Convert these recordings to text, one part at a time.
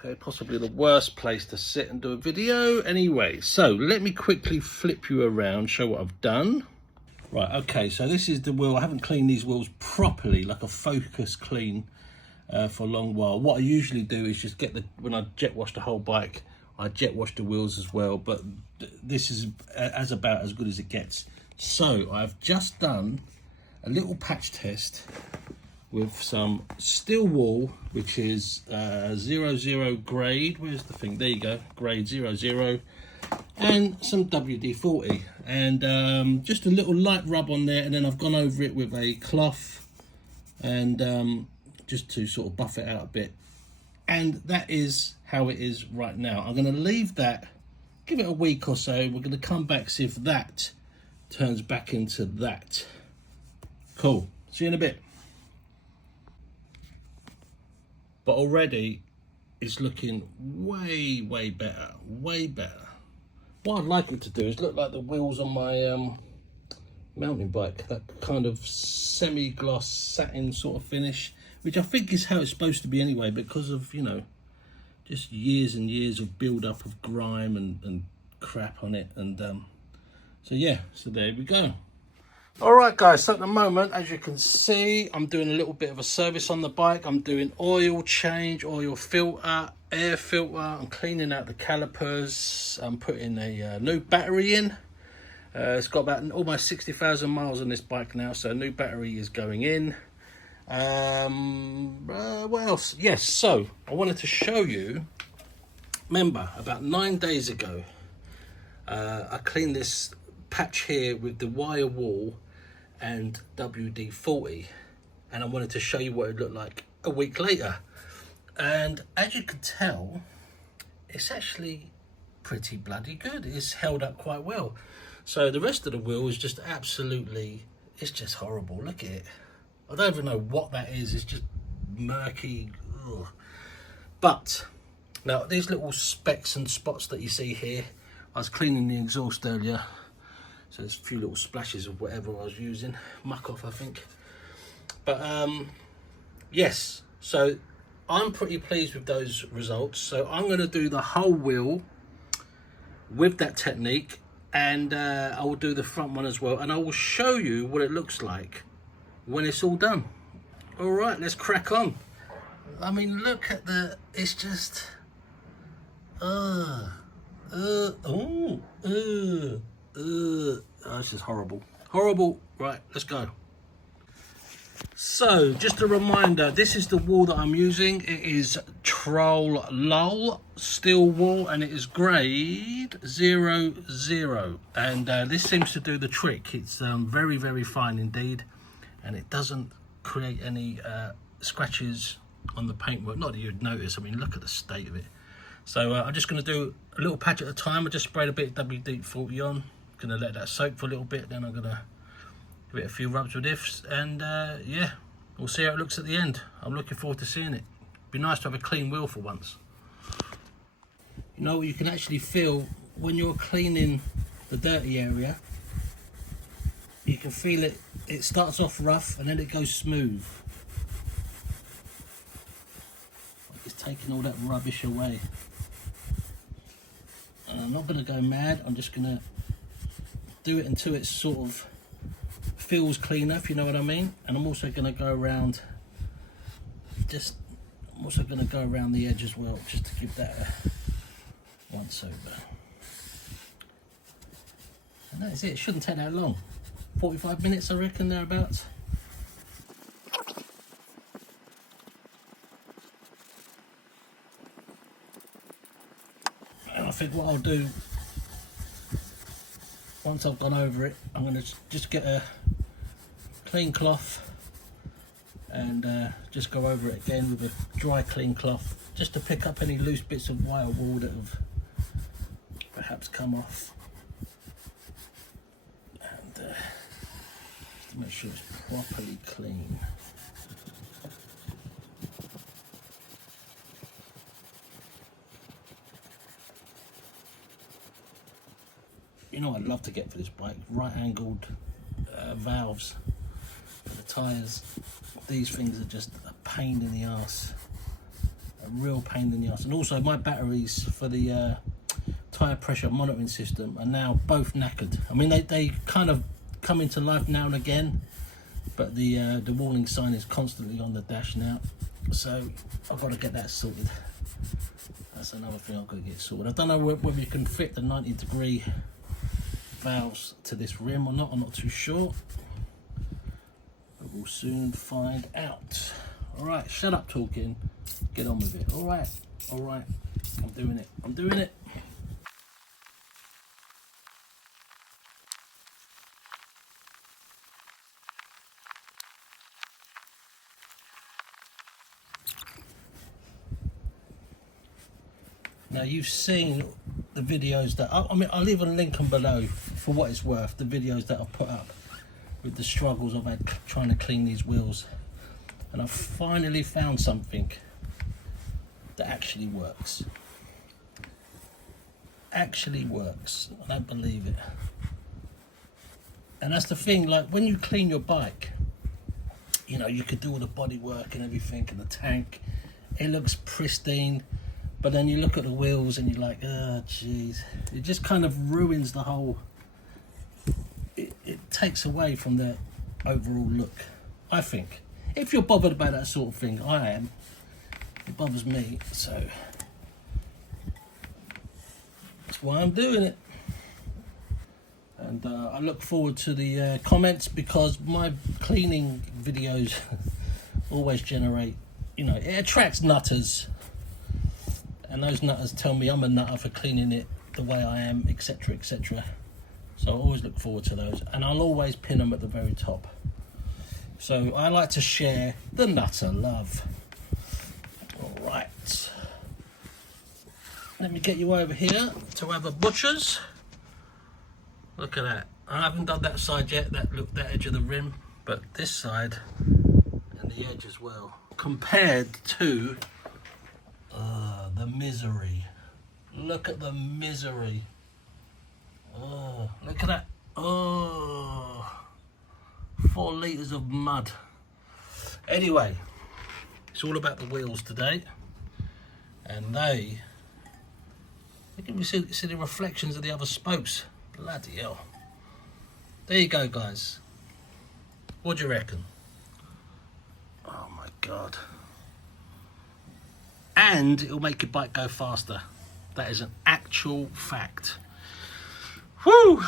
Okay, possibly the worst place to sit and do a video. Anyway, so let me quickly flip you around, show what I've done. Right, okay, so this is the wheel. I haven't cleaned these wheels properly, like a focus clean for a long while. What I usually do is just get when I jet wash the whole bike, I jet wash the wheels as well, but this is about as good as it gets. So I've just done a little patch test with some steel wool, which is 00 grade. Where's the thing? There you go, grade 00. And some WD-40, and just a little light rub on there, and then I've gone over it with a cloth, and just to sort of buff it out a bit. And that is how it is right now. I'm going to leave that, give it a week or so. We're going to come back, see if that turns back into that. Cool, see you in a bit. But already it's looking way better, way better. What I'd like it to do is look like the wheels on my mountain bike, that kind of semi-gloss satin sort of finish, which I think is how it's supposed to be anyway, because of, you know, just years and years of build-up of grime and crap on it. And so yeah, so there we go. All right, guys, so at the moment, as you can see, I'm doing a little bit of a service on the bike. I'm doing oil change, oil filter, air filter. I'm cleaning out the calipers. I'm putting a new battery in. It's got about almost 60,000 miles on this bike now, so a new battery is going in. What else? Yes, so I wanted to show you, remember, about 9 days ago, I cleaned this patch here with the wire wool and WD-40, and I wanted to show you what it looked like a week later. And as you can tell, it's actually pretty bloody good. It's held up quite well. So the rest of the wheel is just absolutely, it's just horrible. Look at it. I don't even know what that is. It's just murky. Ugh. But now these little specks and spots that you see here, I was cleaning the exhaust earlier, so there's a few little splashes of whatever I was using, muck off I think. But yes, so I'm pretty pleased with those results. So I'm going to do the whole wheel with that technique, and I will do the front one as well, and I will show you what it looks like when it's all done. All right, let's crack on. I mean, look at it's just this is horrible. Right, let's go. So just a reminder, this is the wool that I'm using. It is Troll Lull steel wool, and it is grade 00, and this seems to do the trick. It's very fine indeed, and it doesn't create any scratches on the paintwork, not that you'd notice. I mean, look at the state of it. So I'm just going to do a little patch at a time. I just sprayed a bit of WD-40 on. Going to let that soak for a little bit, then I'm going to give it a few rubs with this, and yeah, we'll see how it looks at the end. I'm looking forward to seeing it. Be nice to have a clean wheel for once. You know, you can actually feel when you're cleaning the dirty area, you can feel it. It starts off rough and then it goes smooth. Like it's taking all that rubbish away. And I'm not going to go mad. I'm just going to do it until it sort of feels cleaner, if you know what I mean. And I'm also going to go around the edge as well, just to give that a once over. And that's it. It shouldn't take that long. 45 minutes I reckon, thereabouts. And I think what I'll do, once I've gone over it, I'm going to just get a clean cloth and just go over it again with a dry clean cloth, just to pick up any loose bits of wire wool that have perhaps come off, and just to make sure it's properly clean. You know what I'd love to get for this bike? Right angled valves for the tyres. These things are just a pain in the arse. I a real pain in the ass. And also my batteries for the tyre pressure monitoring system are now both knackered. I mean, they kind of come into life now and again, but the warning sign is constantly on the dash now, so I've got to get that sorted. That's another thing I've got to get sorted. I don't know whether you can fit the 90-degree valves to this rim or not. I'm not too sure, but we'll soon find out. All right, shut up talking, get on with it. All right, I'm doing it. Now you've seen the videos that, I mean, I'll leave a link below for what it's worth, the videos that I've put up with the struggles I've had trying to clean these wheels. And I've finally found something that actually works. Actually works, I don't believe it. And that's the thing, like when you clean your bike, you know, you could do all the body work and everything and the tank, it looks pristine. But then you look at the wheels and you're like, oh jeez, it just kind of ruins the whole, it takes away from the overall look, I think. If you're bothered about that sort of thing, I am. It bothers me, so that's why I'm doing it. And I look forward to the comments, because my cleaning videos always generate, you know, it attracts nutters. And those nutters tell me I'm a nutter for cleaning it the way I am, etc, etc. So I always look forward to those, and I'll always pin them at the very top. So I like to share the nutter love. All right, let me get you over here to have a butcher's. Look at that. I haven't done that side yet, that edge of the rim, but this side and the edge as well, compared to the misery. Look at the misery. Oh, look at that. Oh, 4 litres of mud. Anyway, it's all about the wheels today, and they can we see the reflections of the other spokes. Bloody hell. There you go, guys. What do you reckon? Oh my god. And it'll make your bike go faster. That is an actual fact. Woo!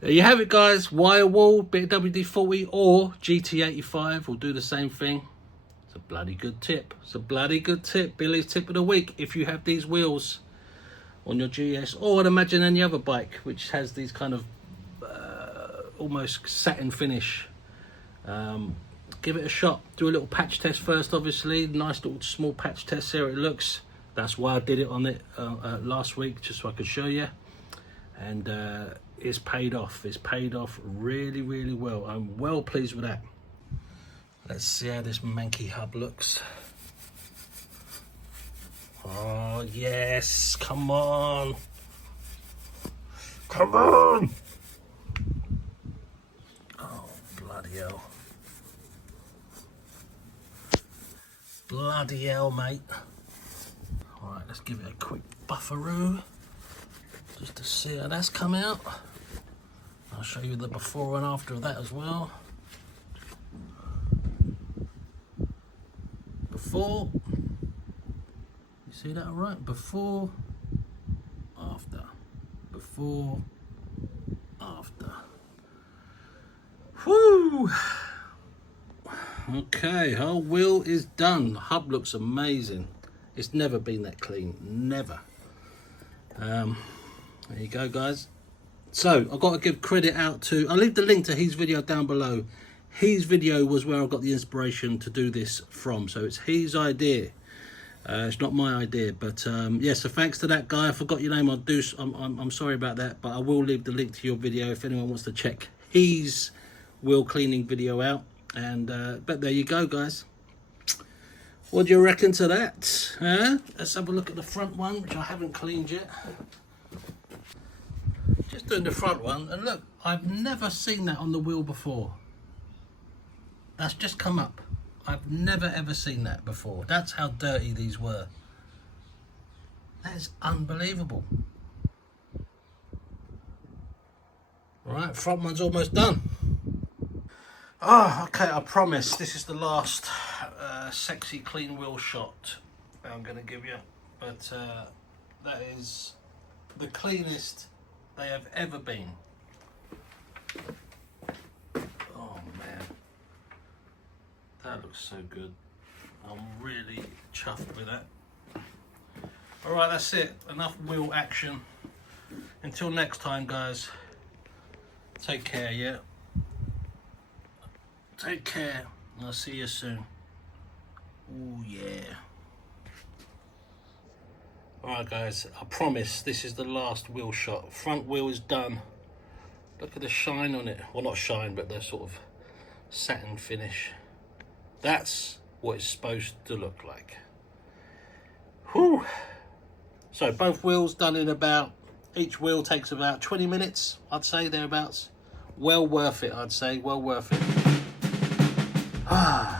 There you have it, guys. Wire wall, bit of WD-40 or GT85 will do the same thing. It's a bloody good tip. It's a bloody good tip. Billy's tip of the week. If you have these wheels on your GS, or I'd imagine any other bike which has these kind of almost satin finish, give it a shot. Do a little patch test first, obviously. Nice little small patch test. See how it looks. That's why I did it on it last week, just so I could show you. And it's paid off. It's paid off really, really well. I'm well pleased with that. Let's see how this manky hub looks. Oh yes, come on. Come on. Oh, bloody hell. Bloody hell, mate. All right, let's give it a quick bufferoo just to see how that's come out. I'll show you the before and after of that as well. Before, you see that all right? Before, after. Before, after. Whoo! Okay, whole wheel is done. The hub looks amazing. It's never been that clean, never. There you go, guys. So I've got to give credit out to, I'll leave the link to his video down below. His video was where I got the inspiration to do this from, so it's his idea. It's not my idea, but yeah, so thanks to that guy. I forgot your name. I'm sorry about that, but I will leave the link to your video if anyone wants to check his wheel cleaning video out. And but there you go, guys. What do you reckon to that? Let's have a look at the front one, which I haven't cleaned yet. Just doing the front one, and look, I've never seen that on the wheel before. That's just come up. I've never ever seen that before. That's how dirty these were. That is unbelievable. Right, front one's almost done. Oh, okay, I promise this is the last sexy clean wheel shot I'm going to give you. But that is the cleanest they have ever been. Oh man, that looks so good. I'm really chuffed with that. Alright, that's it. Enough wheel action. Until next time, guys. Take care, yeah? Take care. I'll see you soon. Oh yeah. Alright guys, I promise this is the last wheel shot. Front wheel is done. Look at the shine on it. Well, not shine, but the sort of satin finish. That's what it's supposed to look like. Whew. So both wheels done in about, each wheel takes about 20 minutes, I'd say, thereabouts. Well worth it, I'd say, well worth it. Ah.